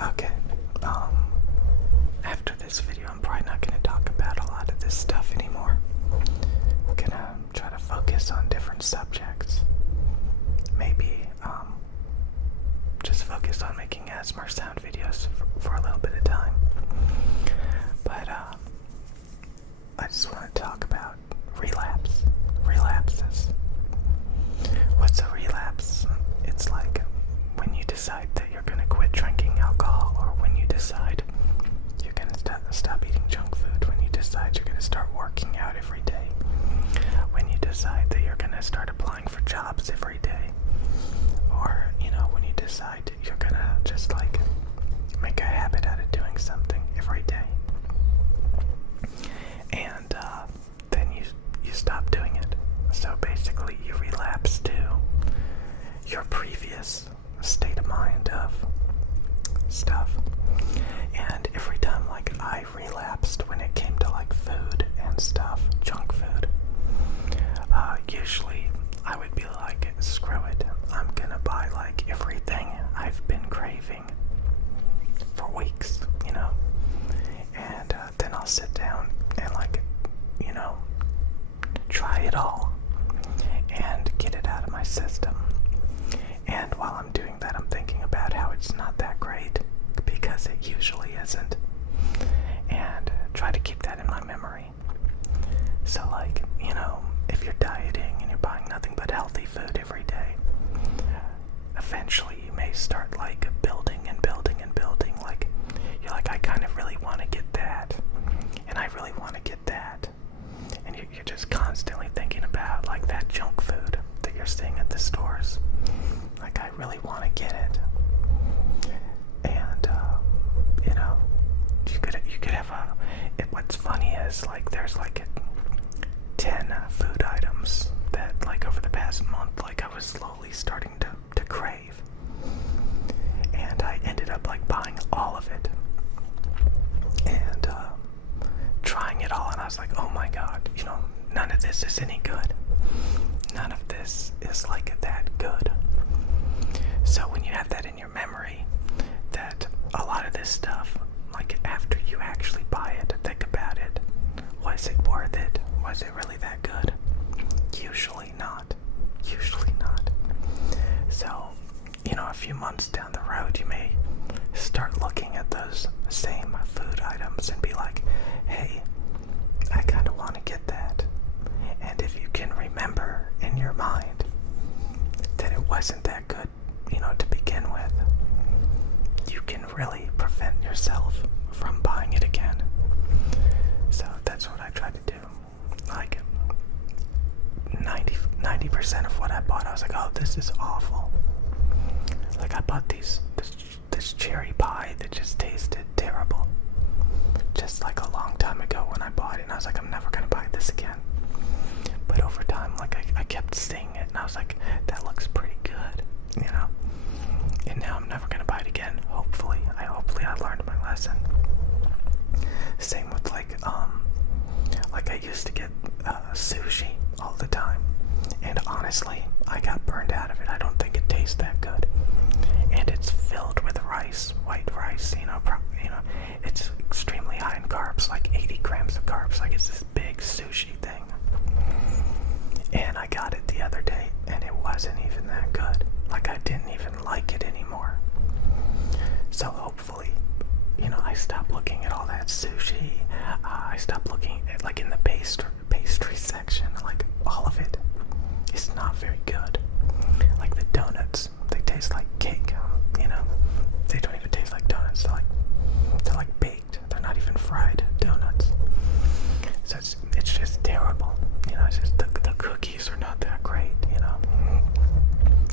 Okay, after this video, I'm probably not going to talk about a lot of this stuff anymore. I'm gonna try to focus on different subjects. Maybe, just focus on making ASMR sound videos for a little bit of time. But, I just want to talk about relapses. What's a relapse? It's like when you decide that you're going to quit drinking alcohol, or when you decide you're going to stop eating junk food, when you decide you're going to start working out every day, when you decide that you're going to start applying for jobs every day, or, when you decide you're going to just like make a habit out of doing something every day. And then you stop doing it. So basically you relapse to your previous state of mind of stuff. And every time like I relapsed when it came to like food and stuff, junk food, usually I would be like, screw it, I'm gonna buy like everything I've been craving for weeks, and then I'll sit down and like, try it all and get it out of my system. And while I'm doing that, I'm thinking about how it's not that great, because it usually isn't, and try to keep that in my memory. So like, if you're dieting and you're buying nothing but healthy food every day, eventually you may start like building and building and building. Like, you're like, I kind of really want to get that, and I really want to get that. And you're just constantly thinking about like that junk food that you're seeing at the stores. Like, I really want to get it. And, you could have what's funny is like, there's like 10 food items that like over the past month, like I was slowly starting to crave. And I ended up like buying all of it. And, trying it all, and I was like, oh my god, none of this is any good. None of this is like that good. So when you have that in your memory, that a lot of this stuff, like after you actually buy it, think about it. Was it worth it? Was it really that good? Usually not. Usually not. So, a few months down the road, you may start looking at those same food items and be like, hey, I kind of want to get that. And if you can remember in your mind that it wasn't that good, to begin with, you can really prevent yourself from buying it again. So that's what I try to do. Like 90% of what I bought, I was like, oh, this is awful. Like, I bought this cherry pie that just tasted terrible. Just like a long time ago when I bought it, and I was like, I'm never gonna buy this again. But over time, like I kept seeing it, and I was like, that looks pretty good, And now I'm never gonna buy it again. Hopefully I learned my lesson. Same with like I used to get sushi all the time, and honestly, I got burned out of it. I don't think it tastes that good, and it's filled with rice, white rice. It's extremely high in carbs, like 80 grams of carbs. Like, it's this big sushi thing, and I got it the other day, and it wasn't even that good. Like, I didn't even like it anymore. So hopefully, I stopped looking at all that sushi. I stopped looking at, like, in the pastry section, like, all of it is not very good. Like, the donuts, they taste like cake, They don't even taste like donuts. They're like baked. They're not even fried donuts. So it's just terrible. It's just the cookies are not that great,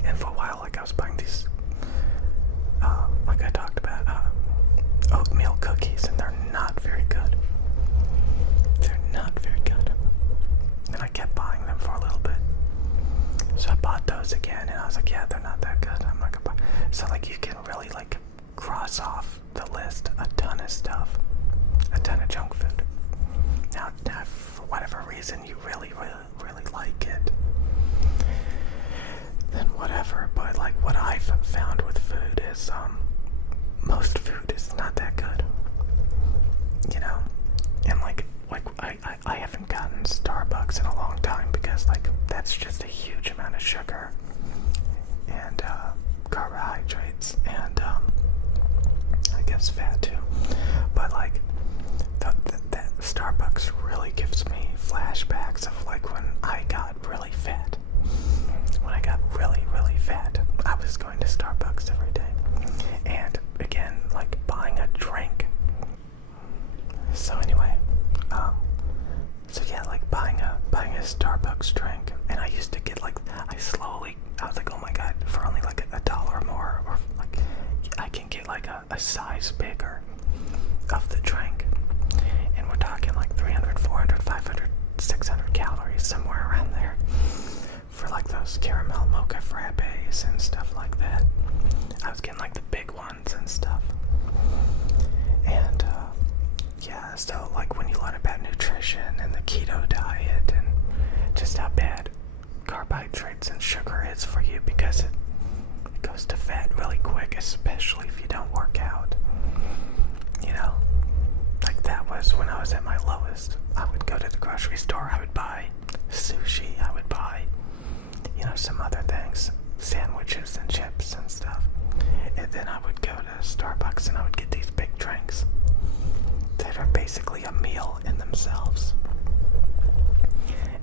And for a while, like, I was buying these, like I talked about, oatmeal cookies, and they're not very good. They're not very good. And I kept buying them for a little bit. So I bought those again, and I was like, yeah, they're not that good. I'm not gonna buy. So like, you can really like cross off the list a ton of stuff, a ton of junk food. Now for whatever reason you really like it, then whatever. But like, what I've found with food is most food Starbucks in a long time because, like, that's just a huge amount of sugar and carbohydrates and I guess fat too. But like, that Starbucks really gives me flashbacks of like when I got really fat. When I got really, really fat, I was going to Starbucks every day. And again, like buying a drink. So anyway, so yeah, like buying a Starbucks drink, and I used to get like, I was like, oh my god, for only like a dollar more, or like I can get like a size bigger of the drink, and we're talking like 300, 400, 500, 600 calories, somewhere around there, for like those caramel mocha frappes and stuff like that. I was getting like the big ones and stuff. And yeah, so like when you learn about nutrition and the keto diet and just how bad carbohydrates and sugar is for you, because it goes to fat really quick, especially if you don't work out. You know, like that was when I was at my lowest. I would go to the grocery store, I would buy sushi, I would buy, you know, some other things, sandwiches and chips and stuff. And then I would go to Starbucks and I would get these big drinks that are basically a meal in themselves.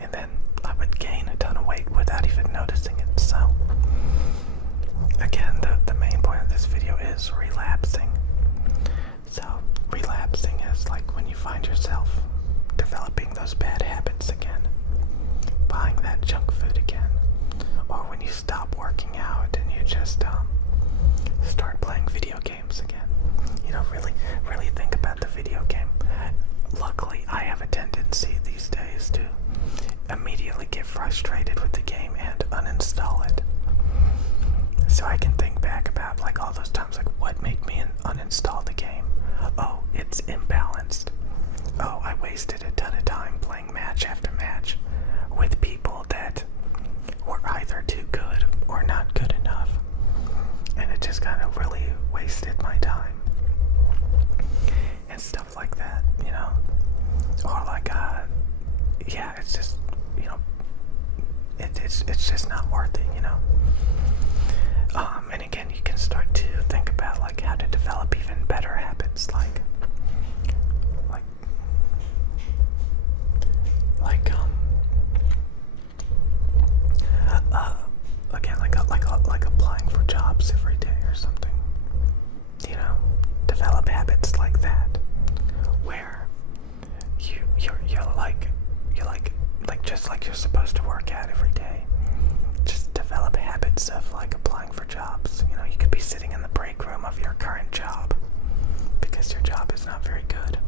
And then I would gain a ton of weight without even noticing it. So again, the main point of this video is relapsing. So relapsing is like when you find yourself developing those bad habits again, buying that junk food again, or when you stop working out and you just start playing video games again. You know, really think about the video game. Luckily, I have a tendency these days to immediately get frustrated with the game and uninstall it. So I can think back about like all those times, like what made me uninstall the game? Oh, it's imbalanced. Oh, I wasted a ton of time playing match after match with people that were either too good or not good enough. And it just kind of really wasted my time. And stuff like that, you know? Or like, yeah, it's just, you know, it's just not worth it, you know? And again, you can start to think about like how to develop even better habits, like again, like applying for jobs every day or something. You know, develop habits like that, where you're like just like you're supposed to work out every day. Just develop habits of like applying for jobs. You know, you could be sitting in the break room of your current job because your job is not very good,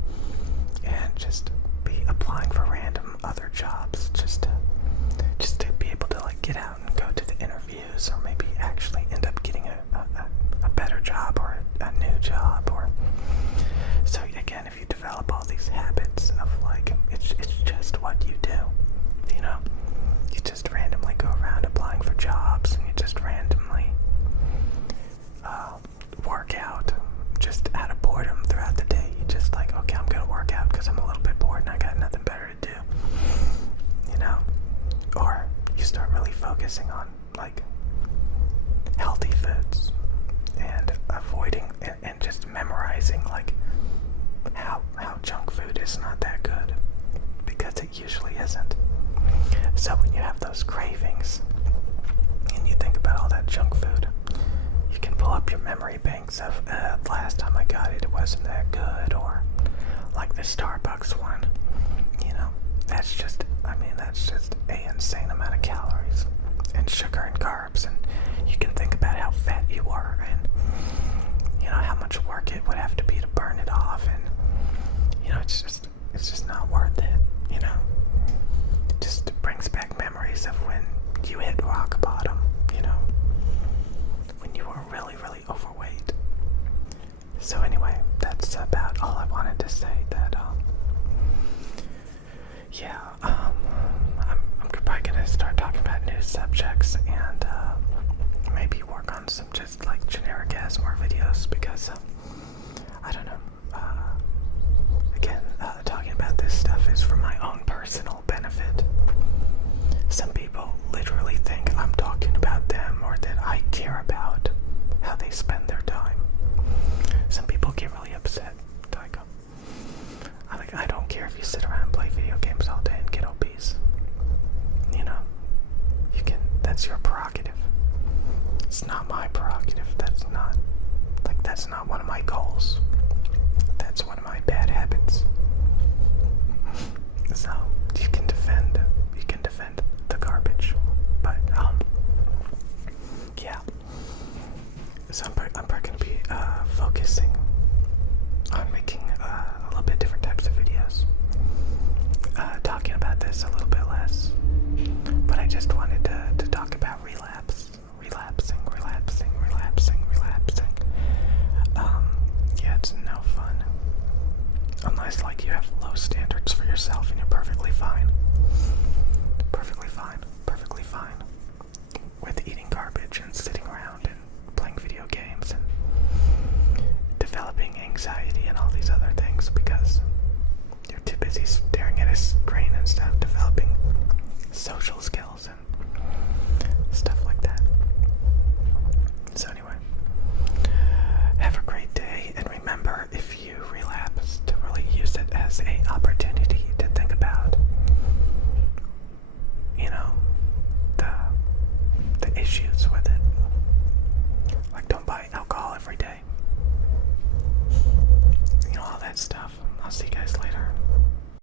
and just be applying for random other jobs just to be able to like get out and go to the interviews, or maybe actually end up getting a better job or a new job. Or so again, if you develop all these habits of like it's just what you do, you know, you just randomly go around applying for jobs, and you just randomly work out just out of boredom throughout the day. You just like, okay, I'm gonna work out because I'm a little bit bored and I got nothing better to do, you know. Or you start really focusing on like healthy foods and avoiding and just memorizing like how junk food is not that good, because it usually isn't. So when you have those cravings and you think about all that junk food, you can pull up your memory banks of last time I got it wasn't that good, or like the Starbucks one, you know, that's just an insane amount of calories and sugar and carbs, and you can think about how fat you are and you know how much work it would have to be to burn it off, and you know it's just not worth it, you know. It just brings back memories of when you hit rock bottom, you know, when you were really, really overweight. So anyway, that's about all I wanted to say. That yeah, I'm probably gonna start talking about new subjects and maybe work on some just like generic ASMR videos, because I don't know. Again, talking about this stuff is for my own personal benefit. focusing on making a little bit different types of videos. Talking about this a little bit less. But I just wanted to talk about relapsing. Yeah, it's no fun. Unless, like, you have low standards for yourself and you're perfectly fine. Perfectly fine with eating garbage and sitting around and playing video games and developing anxiety and all these other things because you're too busy staring at a screen and stuff, developing social skills and stuff like that. So anyway, have a great day, and remember, if you relapse, to really use it as an opportunity to think about, you know, the issues with